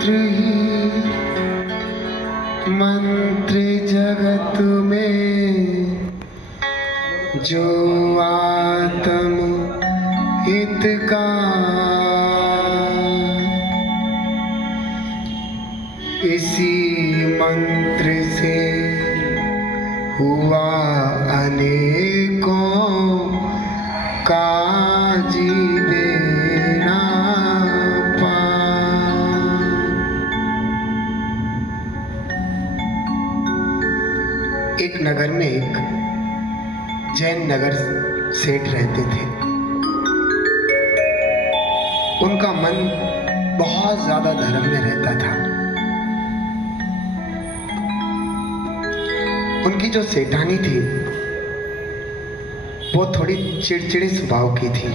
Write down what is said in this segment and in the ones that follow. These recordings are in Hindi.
मंत्र ही मंत्र जगत में, जो आत्म हित का इसी मंत्र से हुआ अनेकों का जीवे ना पार। एक नगर में एक जैन नगर सेठ रहते थे। उनका मन बहुत ज्यादा धर्म में रहता था। उनकी जो सेठानी थी वो थोड़ी चिड़चिड़े स्वभाव की थी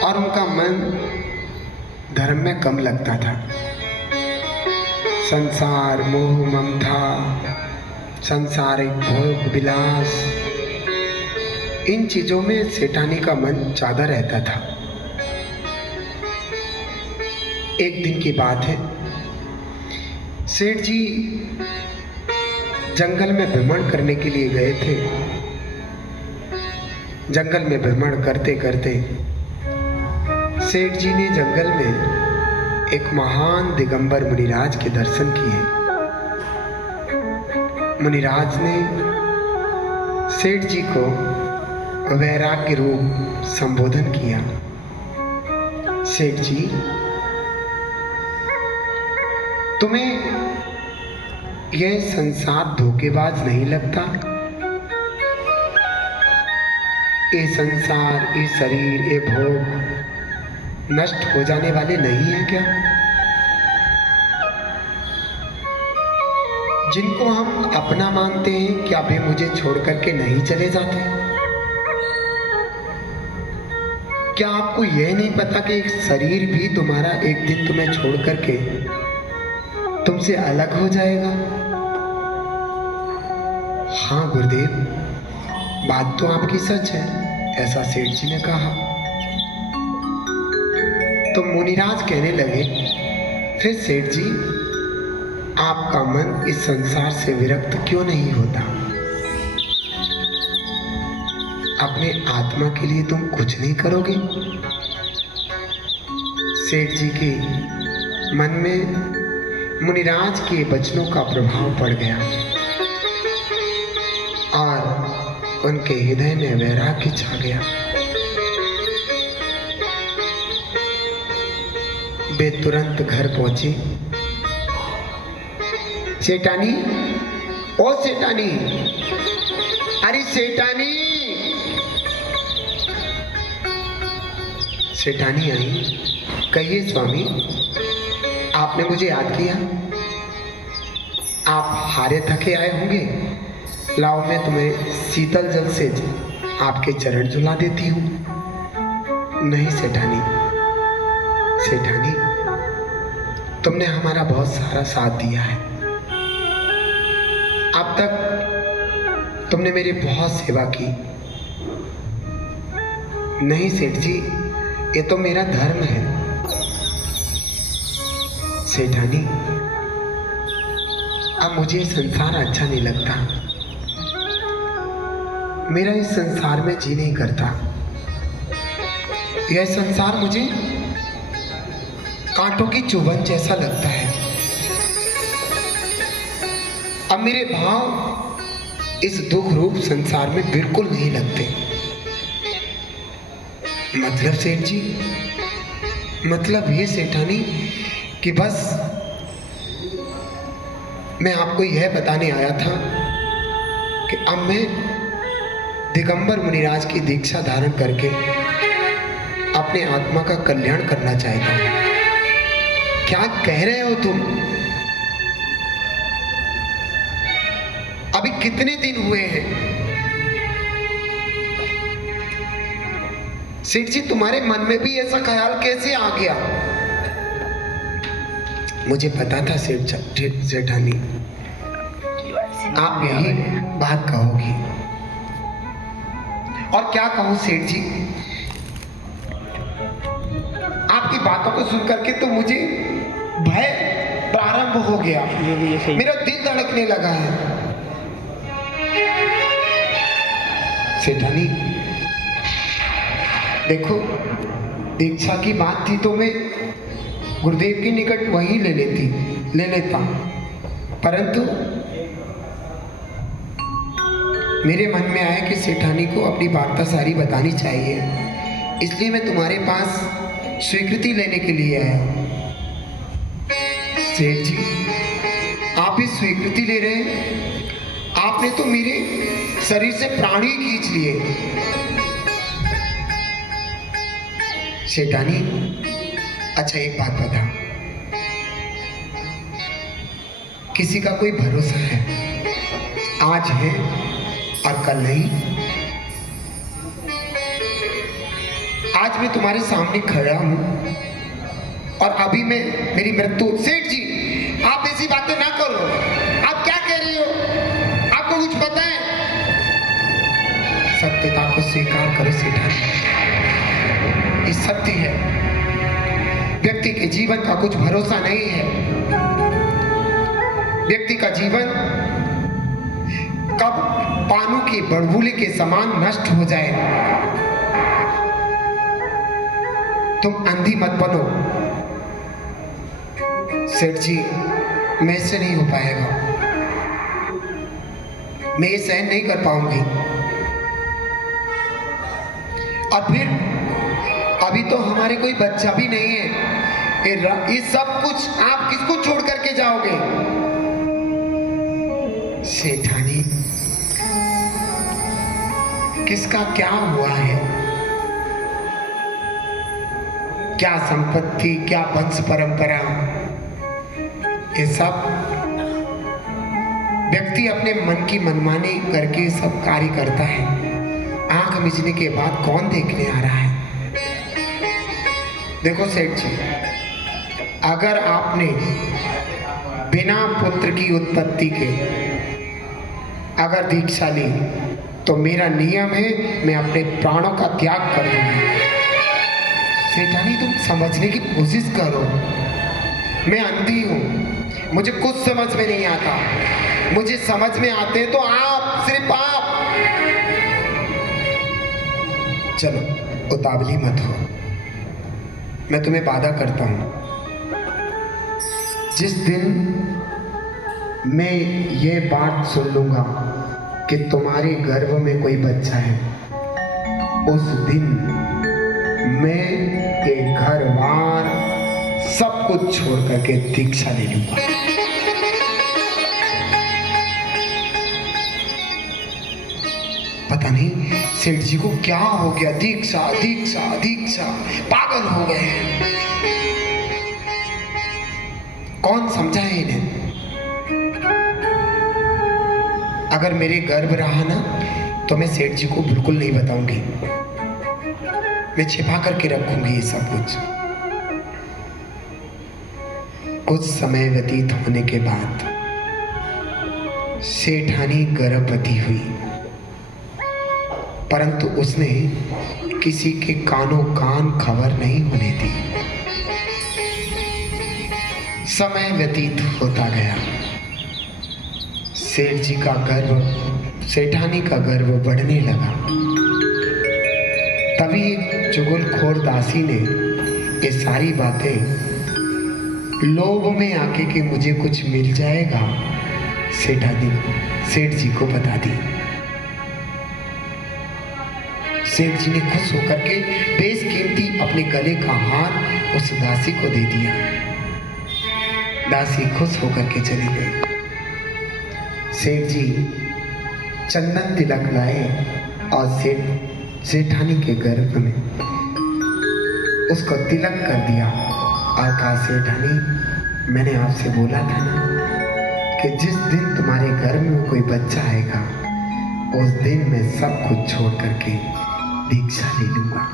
और उनका मन धर्म में कम लगता था। संसार, मोह, ममता, सांसारिक भोग विलास, इन चीजों में सेठानी का मन ज्यादा रहता था। एक दिन की बात है, सेठ जी जंगल में भ्रमण करने के लिए गए थे। जंगल में भ्रमण करते करते सेठ जी ने जंगल में एक महान दिगंबर मुनिराज के दर्शन किए। मुनिराज ने सेठ जी को वैराग्य रूप संबोधन किया। सेठ जी, तुम्हें यह संसार धोखेबाज नहीं लगता? ये संसार, ये शरीर, ये भोग नष्ट हो जाने वाले नहीं है क्या? जिनको हम अपना मानते हैं, क्या वे मुझे छोड़ करके नहीं चले जाते? क्या आपको यह नहीं पता कि एक शरीर भी तुम्हारा एक दिन तुम्हें छोड़ करके तुमसे अलग हो जाएगा? हाँ गुरुदेव, बात तो आपकी सच है, ऐसा सेठ जी ने कहा। तो मुनिराज कहने लगे, फिर सेठ जी, आपका मन इस संसार से विरक्त क्यों नहीं होता? अपने आत्मा के लिए तुम कुछ नहीं करोगे? सेठ जी के मन में मुनिराज के वचनों का प्रभाव पड़ गया और उनके हृदय में वैराग्य छा गया। वे तुरंत घर पहुंचे। सेठानी, ओ सेठानी, अरे सेठानी। सेठानी आई। कहिए स्वामी, आपने मुझे याद किया? आप हारे थके आए होंगे। लाओ, मैं तुम्हें शीतल जल से आपके चरण झुला देती हूँ। नहीं सेठानी, सेठानी, तुमने हमारा बहुत सारा साथ दिया है। अब तक तुमने मेरी बहुत सेवा की। नहीं सेठ जी, ये तो मेरा धर्म है। सेठानी, अब मुझे संसार अच्छा नहीं लगता। मेरा इस संसार में जी नहीं करता। यह संसार मुझे कांटों की चुभन जैसा लगता है। अब मेरे भाव इस दुख रूप संसार में बिल्कुल नहीं लगते। मतलब सेठ जी, मतलब ये सेठानी कि बस मैं आपको यह बताने आया था कि अब मैं दिगंबर मुनिराज की दीक्षा धारण करके अपने आत्मा का कल्याण करना चाहता हूं। क्या कह रहे हो तुम? अभी कितने दिन हुए हैं? सेठ जी, तुम्हारे मन में भी ऐसा ख्याल कैसे आ गया? मुझे पता था सेठानी, आप यही बात कहोगी। और क्या कहूं सेठ जी, आप आपकी बातों को सुन करके तो मुझे भय प्रारंभ हो गया, मेरा दिल धड़कने लगा है। सेठानी देखो, दीक्षा की बात थी तो मैं गुरुदेव के निकट वहीं ले लेता, परंतु मेरे मन में आया कि सेठानी को अपनी वार्ता सारी बतानी चाहिए, इसलिए मैं तुम्हारे पास स्वीकृति लेने के लिए आया। सेठ जी, आप ही स्वीकृति ले रहे हैं? आपने तो मेरे शरीर से प्राण ही खींच लिए। सेठानी, अच्छा एक बात बता, किसी का कोई भरोसा है? आज है और कल नहीं। आज मैं तुम्हारे सामने खड़ा हूं और अभी मैं मेरी मृत्यु। सेठ जी, आप ऐसी बातें ना करो। आप क्या कह रही हो? आपको कुछ पता है? सत्यता को स्वीकार करो सेठानी, ये सत्य है। व्यक्ति के जीवन का कुछ भरोसा नहीं है। व्यक्ति का जीवन कब पानी के बड़बूले के समान नष्ट हो जाए। तुम अंधी मत बनो। सेठ जी, मेरे से नहीं हो पाएगा, मैं ये सहन नहीं कर पाऊंगी। और फिर अभी तो हमारे कोई बच्चा भी नहीं है। ये सब कुछ आप किसको छोड़ करके जाओगे? सेठानी, किसका क्या हुआ है? क्या संपत्ति, क्या वंश परंपरा, ये सब व्यक्ति अपने मन की मनमानी करके सब कार्य करता है। आंख मिचने के बाद कौन देखने आ रहा है? देखो सेठ जी, अगर आपने बिना पुत्र की उत्पत्ति के अगर दीक्षा ली तो मेरा नियम है, मैं अपने प्राणों का त्याग कर दूंगी। सेठानी, तुम समझने की कोशिश करो। मैं अंधी हूं, मुझे कुछ समझ में नहीं आता। मुझे समझ में आते तो आप, सिर्फ आप। चलो उतावली मत हो, मैं तुम्हें वादा करता हूं, जिस दिन मैं ये बात सुन लूंगा कि तुम्हारे गर्भ में कोई बच्चा है, उस दिन मैं एक घर बार सब कुछ छोड़ करके दीक्षा ले लूंगा। पता नहीं सेठ जी को क्या हो गया, दीक्षा दीक्षा दीक्षा, पागल हो गए हैं। कौन समझाए इन्हें? अगर मेरे गर्भ रहा ना तो मैं सेठ जी को बिल्कुल नहीं बताऊंगी, मैं छिपा करके रखूंगी ये सब कुछ। कुछ समय व्यतीत होने के बाद सेठानी गर्भवती हुई, परंतु उसने किसी के कानों कान खबर नहीं होने दी। समय व्यतीत होता गया, सेठ जी का गर्व, सेठानी का गर्व बढ़ने लगा। तभी एक चुगलखोर दासी ने ये सारी बातें लोभ में आके कि मुझे कुछ मिल जाएगा, सेठ जी को बता दी। सेठ जी ने खुश होकर के बेशकीमती अपने गले का हार उस दासी को दे दिया। दासी खुश होकर के चली गई। सेठ जी चंदन तिलक लाए और सेठानी के गर्भ में उसको तिलक कर दिया और कहा, सेठानी, मैंने आपसे बोला था ना कि जिस दिन तुम्हारे घर में कोई बच्चा आएगा उस दिन मैं सब कुछ छोड़ करके दीक्षा ले लूंगा।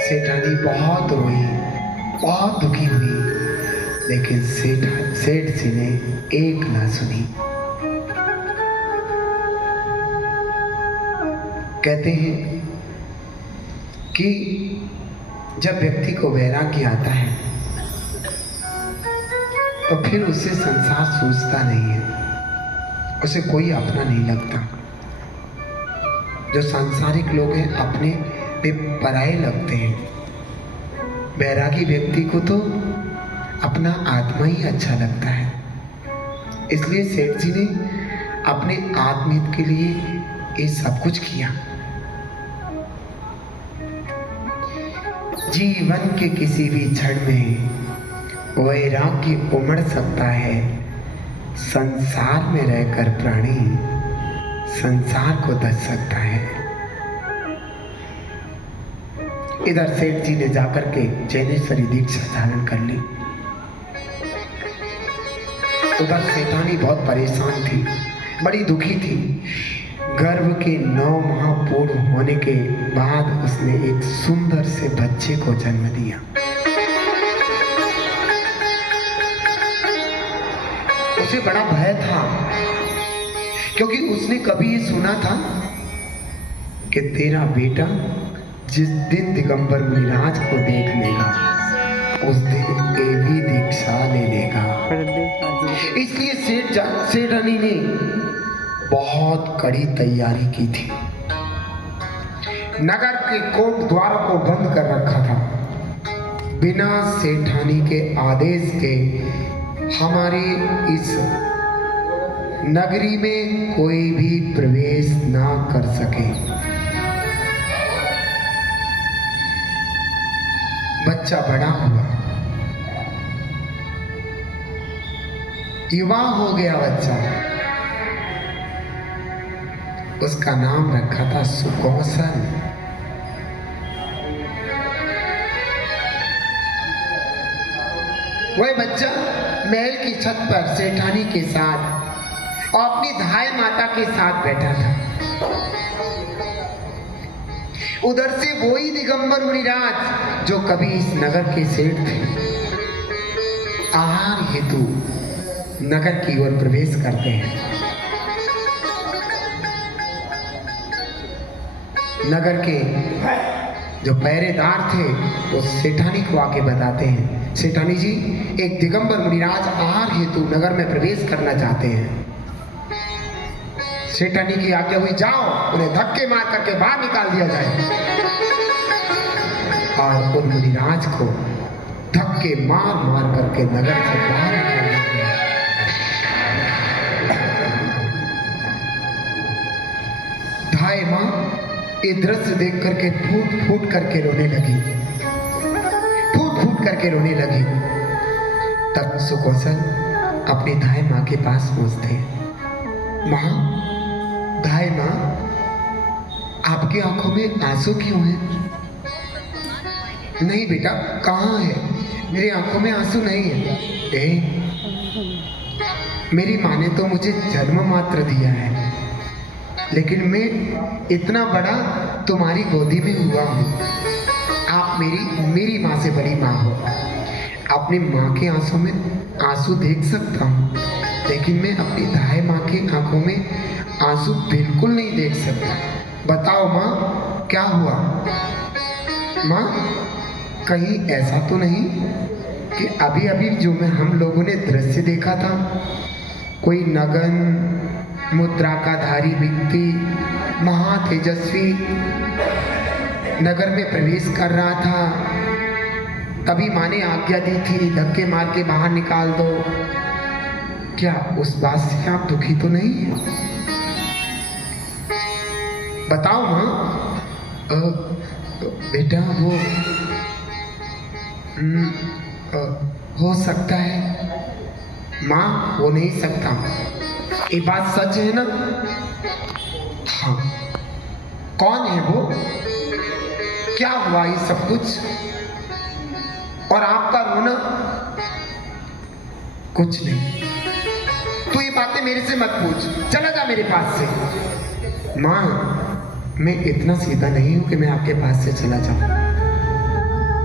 सेठानी बहुत रोई, बहुत दुखी हुई, लेकिन सेठ जी ने एक ना सुनी। कहते हैं कि जब व्यक्ति को वैराग्य आता है तो फिर उसे संसार सूझता नहीं है, उसे कोई अपना नहीं लगता। जो सांसारिक लोग हैं अपने पे पराये लगते हैं। वैरागी व्यक्ति को तो अपना आत्मा ही अच्छा लगता है। इसलिए सेठ जी ने अपने आत्महित के लिए ये सब कुछ किया। जीवन के किसी भी क्षण में वैराग्य उमड़ सकता है। संसार में रहकर प्राणी संसार को दस सकता है। इधर सेठ जी ने जाकर के जैनेश्वरी दीक्षा धारण कर ली। उधर सेठानी बहुत परेशान थी, बड़ी दुखी थी। गर्भ के 9 माह पूर्ण होने के बाद उसने एक सुंदर से बच्चे को जन्म दिया। उसे बड़ा भय था, क्योंकि उसने कभी ये सुना था कि तेरा बेटा जिस दिन दिगंबर मुनिराज को देख लेगा उस दिन ये भी दीक्षा ले लेगा। इसलिए सेठानी ने बहुत कड़ी तैयारी की थी। नगर के कोट द्वार को बंद कर रखा था। बिना सेठानी के आदेश के हमारे इस नगरी में कोई भी प्रवेश ना कर सके। बच्चा बड़ा हुआ, युवा हो गया बच्चा। उसका नाम रखा था सुकौशल। वह बच्चा महल की छत पर सेठानी के साथ और अपनी धाय माता के साथ बैठा था। उधर से वही दिगंबर मुनिराज जो कभी इस नगर के सेठ थे, आहार हेतु नगर की ओर प्रवेश करते हैं। नगर के जो पहरेदार थे वो सेठानी को आके बताते हैं, सेठानी जी एक दिगंबर मुनिराज आहार हेतु नगर में प्रवेश करना चाहते हैं। सेठानी की आज्ञा हुई, जाओ उन्हें धक्के मार करके बाहर निकाल दिया जाए। और उन मुनिराज को धक्के मार मार करके नगर से बाहर निकाल दिया। धाय मां ये दृश्य देख करके फूट फूट करके रोने लगी, फूट फूट करके रोने लगी। तब सुकौशल अपनी धाय मां के पास पहुंचते, मां, धाय मां, आपकी आंखों में आंसू क्यों हैं? नहीं बेटा, कहाँ है? मेरी आंखों में आंसू नहीं है। मेरी माँ ने तो मुझे जन्म मात्र दिया है, लेकिन मैं इतना बड़ा तुम्हारी गोदी में हुआ हूँ। आप मेरी माँ से बड़ी माँ हो। अपनी माँ के आंसू में आंसू देख सकता हूँ, लेकिन मैं अपनी धाय माँ की आंखों में आंसू बिल्कुल नहीं देख सकता। बताओ माँ, क्या हुआ? माँ, कहीं ऐसा तो नहीं कि अभी अभी जो हम लोगों ने दृश्य देखा था, कोई नगन मुद्रा का धारी व्यक्ति महातेजस्वी नगर में प्रवेश कर रहा था, तभी माँ ने आज्ञा दी थी धक्के मार के बाहर निकाल दो। क्या उस बात से आप दुखी तो नहीं है? बताओ माँ। बेटा वो हो सकता है। माँ, हो नहीं सकता। ये बात सच है ना? हाँ। कौन है वो? क्या हुआ ये सब कुछ? और आपका रोना? कुछ नहीं। तू ये बातें मेरे से मत पूछ, चला जा मेरे पास से। माँ, मैं इतना सीधा नहीं हूं कि मैं आपके पास से चला जाऊं।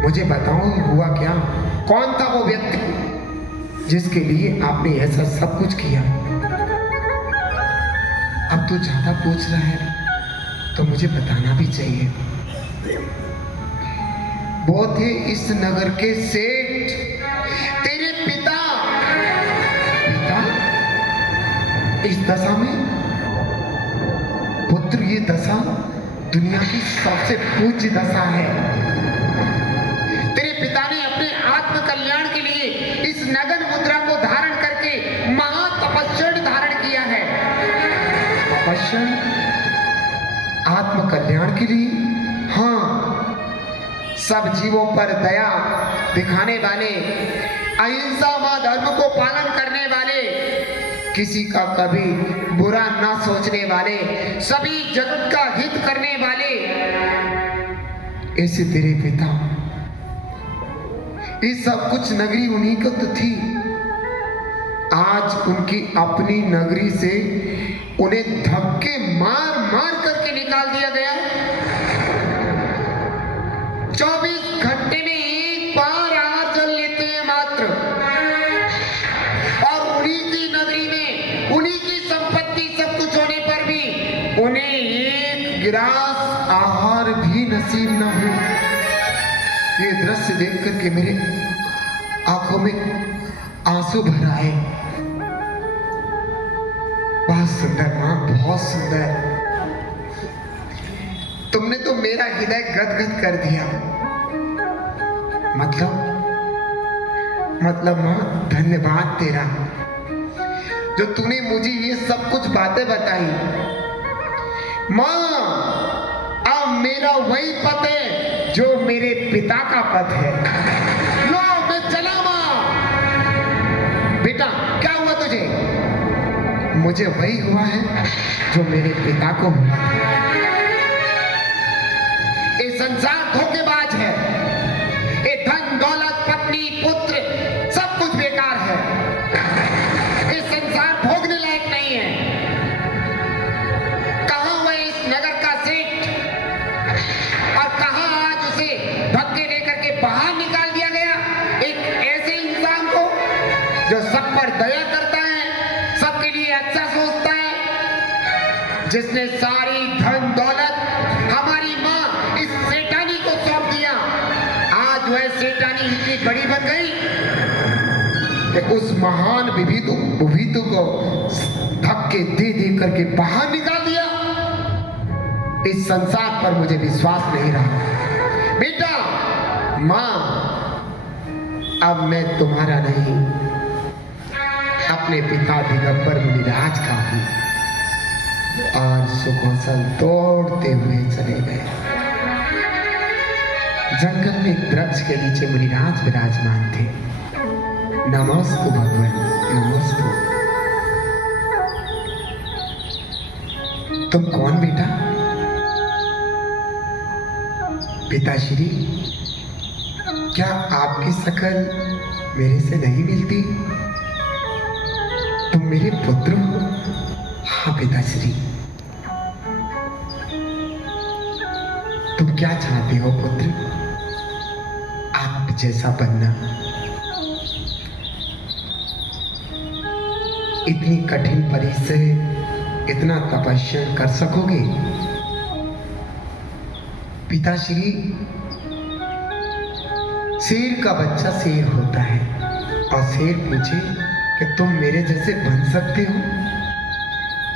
मुझे बताओ हुआ क्या? कौन था वो व्यक्ति जिसके लिए आपने ऐसा सब कुछ किया? अब तो ज्यादा पूछ रहा है तो मुझे बताना भी चाहिए। वो थे इस नगर के सेठ, तेरे पिता। पिता इस दशा में? पुत्र, ये दशा दुनिया की सबसे पूज्य दशा है। तेरे पिता ने अपने आत्म कल्याण के लिए इस नगन मुद्रा को धारण करके महातपस्या धारण किया है। तपस्या आत्म कल्याण के लिए? हाँ, सब जीवों पर दया दिखाने वाले, अहिंसा व धर्म को पालन करने वाले, किसी का कभी बुरा ना सोचने वाले, सभी जगत का हित करने वाले, ऐसे तेरे पिता। ये सब कुछ नगरी उन्हीं को तो थी। आज उनकी अपनी नगरी से उन्हें धक्के मार मार करके निकाल दिया गया। 24 घंटे में एक बार आहार जल लेते हैं मात्र, और उन्हीं की नगरी में उन्हीं की संपत्ति सब कुछ होने पर भी उन्हें एक गिलास आहार भी नसीब न हो। ये दृश्य देख करके मेरे आंखों में आंसू भर आए। बहुत सुंदर मां, बहुत सुंदर। तुमने तो मेरा हृदय गदगद कर दिया। मतलब मां, धन्यवाद तेरा, जो तूने मुझे ये सब कुछ बातें बताई। मां, अब मेरा वही पथ है जो मेरे पिता का पथ है। लो, मैं चला मां। बेटा, क्या हुआ तुझे? मुझे वही हुआ है जो मेरे पिता को हुआ था। ये संसार धोखेबाज है। ये धन दौलत पत्नी पुत्र सब कुछ बेकार है। ये संसार भोगने लायक नहीं है। कहां हुआ इस नगर का सेठ, और कहां आज उसे धक्के देकर के बाहर निकाल दिया गया। एक ऐसे इंसान को जो सब पर दया करता है, सबके लिए अच्छा सोचता है, जिसने सारी धन दौलत हमारी मां इस सेठानी को सौंप दिया। आज वह सेठानी इतनी बड़ी बन गई कि उस महान विभूति को धक्के दे दे करके बाहर निकाल दिया। इस संसार पर मुझे विश्वास नहीं रहा। बेटा, मां, अब मैं तुम्हारा नहीं, अपने पिता दिगंबर मुनिराज का हूं। और सुकौशल दौड़ते हुए चले गए। जंगल में एक वृक्ष के नीचे मुनिराज विराजमान थे। नमोस्तु भगवान, नमोस्तु। तुम कौन बेटा? पिताश्री, क्या आपकी शकल मेरे से नहीं मिलती? तुम मेरे पुत्र हो? हाँ पिताश्री। तुम क्या चाहते हो पुत्र? आप जैसा बनना। इतनी कठिन परिस्थिति, इतना तपस्या कर सकोगे? पिताश्री, शेर का बच्चा शेर होता है, और शेर पूछे कि तुम मेरे जैसे बन सकते हो,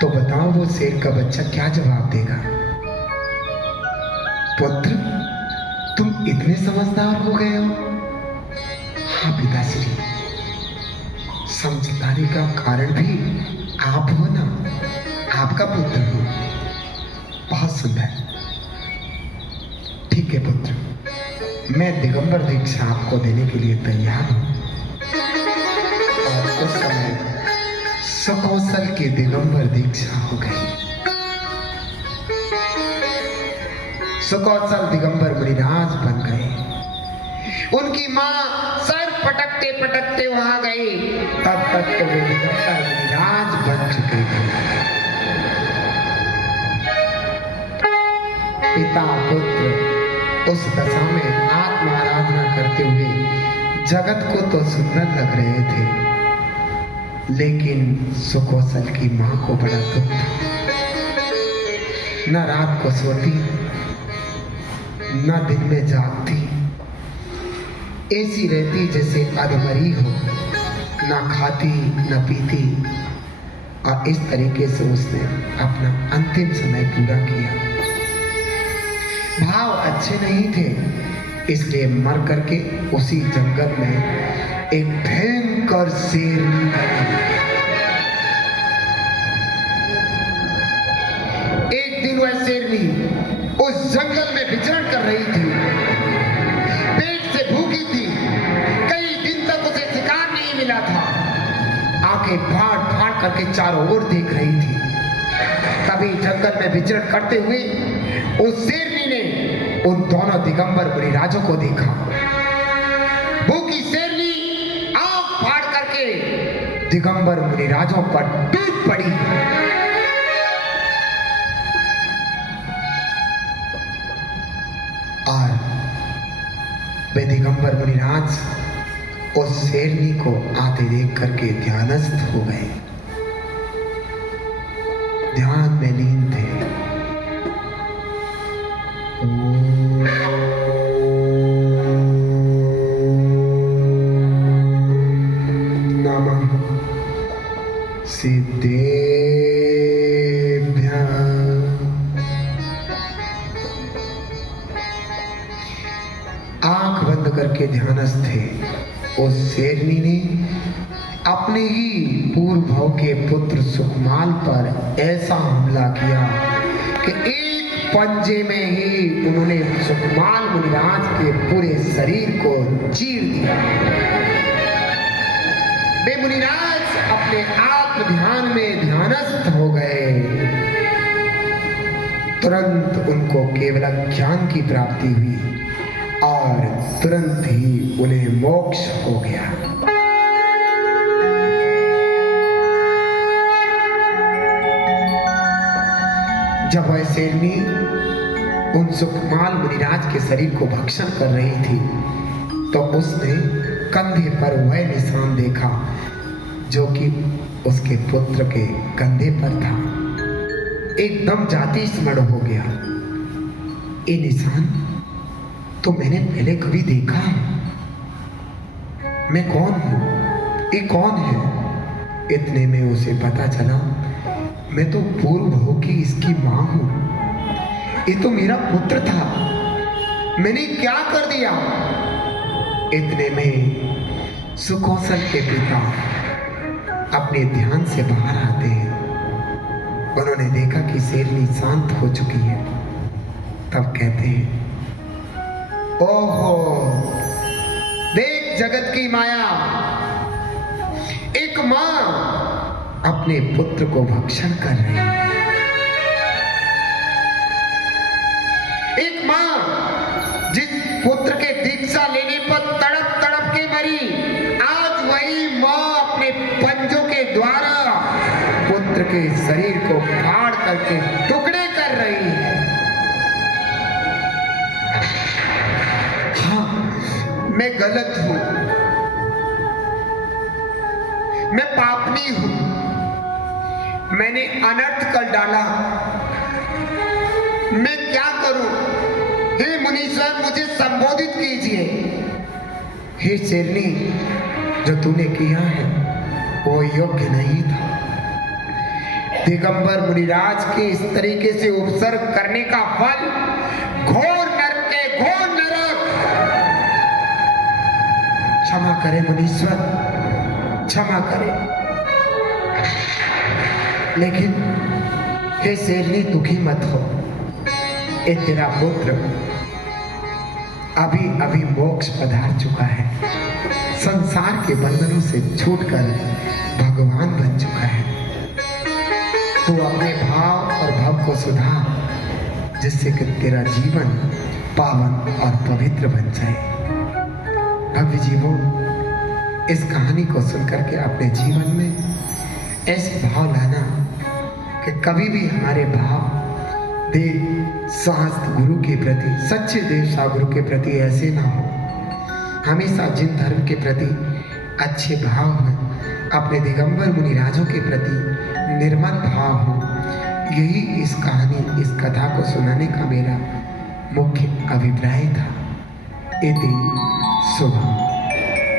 तो बताओ वो शेर का बच्चा क्या जवाब देगा? पुत्र, तुम इतने समझदार हो गए हो? हाँ पिताश्री, समझदारी का कारण भी आप हो ना, आपका पुत्र हो। बहुत सुंदर। ठीक है पुत्र, मैं दिगंबर दीक्षा आपको देने के लिए तैयार हूं। और उस समय सुकौशल की दिगंबर दीक्षा हो गई। सुकौशल दिगंबर मुनिराज बन गए। उनकी मां सर पटकते पटकते वहां गई, तब तक तो वो दिगंबर मुनिराज बन चुके थे। पिता पुत्र उस दशा में आत्म आराधना करते हुए जगत को तो सुंदर लग रहे थे, लेकिन सुकौशल की मां को बड़ा दुख था। न रात को सोती, न दिन में जागती, ऐसी रहती जैसे अधमरी हो, ना खाती ना पीती, और इस तरीके से उसने अपना अंतिम समय पूरा किया। भाव अच्छे नहीं थे, इसलिए मर करके उसी जंगल में एक भयंकर शेरनी बनी। एक दिन वह शेरनी उस जंगल में विचरण कर रही थी, पेट से भूखी थी, कई दिन तक उसे शिकार नहीं मिला था, आंखें फाड़ फाड़ करके चारों ओर देख रही थी। तभी जंगल में विचरण करते हुए उस शेरनी ने उन दोनों दिगंबर मुनिराजों को देखा। भूखी शेरनी आंख फाड़ करके दिगंबर मुनिराजों पर टूट पड़ी। और वे दिगंबर मुनिराज उस शेरनी को आते देख करके ध्यानस्थ हो गए, ध्यान में लीन थे। नमः सिद्धेभ्यः। आंख बंद करके ध्यानस्थ थे। उस शेरनी ने अपने ही पूर्व भाव के पुत्र सुकमाल पर ऐसा हमला किया कि एक पंजे में ही उन्होंने सुकमाल मुनिराज के पूरे शरीर को चीर दिया। वे मुनिराज अपने आत्म ध्यान में ध्यानस्थ हो गए। तुरंत उनको केवल ज्ञान की प्राप्ति हुई और तुरंत ही उन्हें मोक्ष हो गया। जब वह शेरनी उन सुकमाल मुनिराज के शरीर को भक्षण कर रही थी तो उसने कंधे पर वह निशान देखा जो कि उसके पुत्र के कंधे पर था। एकदम जाति स्मरण हो गया, ये निशान तो मैंने पहले कभी देखा है। मैं कौन हूं, ये कौन है? इतने में उसे पता चला मैं तो पूर्व बहू की इसकी मां हूं, ये तो मेरा पुत्र था, मैंने क्या कर दिया? इतने में सुकौशल के पिता अपने ध्यान से बाहर आते हैं। उन्होंने देखा कि शेरनी शांत हो चुकी है। तब कहते हैं, ओहो देख जगत की माया, एक मां अपने पुत्र को भक्षण कर रही है। एक मां जिस पुत्र के दीक्षा लेने पर तड़प तड़प के मरी, आज वही मां अपने पंजों के द्वारा पुत्र के शरीर को फाड़ करके टुकड़े कर रही है। हाँ, मैं गलत हूं, मैं पापनी हूं, मैंने अनर्थ कर डाला, मैं क्या करूं? हे मुनीश्वर मुझे संबोधित कीजिए। हे शेरनी, जो तूने किया है वो योग्य नहीं था। दिगंबर मुनिराज के इस तरीके से उपसर्ग करने का फल घोर नरक है, घोर नरक। क्षमा करे मुनीश्वर, क्षमा करे। लेकिन हे शेरनी दुखी मत हो, ये तेरा पुत्र अभी अभी मोक्ष पधार चुका है, संसार के बंधनों से छूटकर भगवान बन चुका है। तू अपने भाव और भव को सुधार, जिससे कि तेरा जीवन पावन और पवित्र बन जाए। भव्य जीवों, इस कहानी को सुनकर के अपने जीवन में ऐसे भाव लाना कि कभी भी हमारे भाव देव शास्त्र गुरु के प्रति, सच्चे देव सागुरु के प्रति ऐसे ना हो। हमेशा जिन धर्म के प्रति अच्छे भाव हों, अपने दिगंबर मुनिराजों के प्रति निर्मल भाव हो, यही इस कहानी, इस कथा को सुनाने का मेरा मुख्य अभिप्राय था। इति शुभ।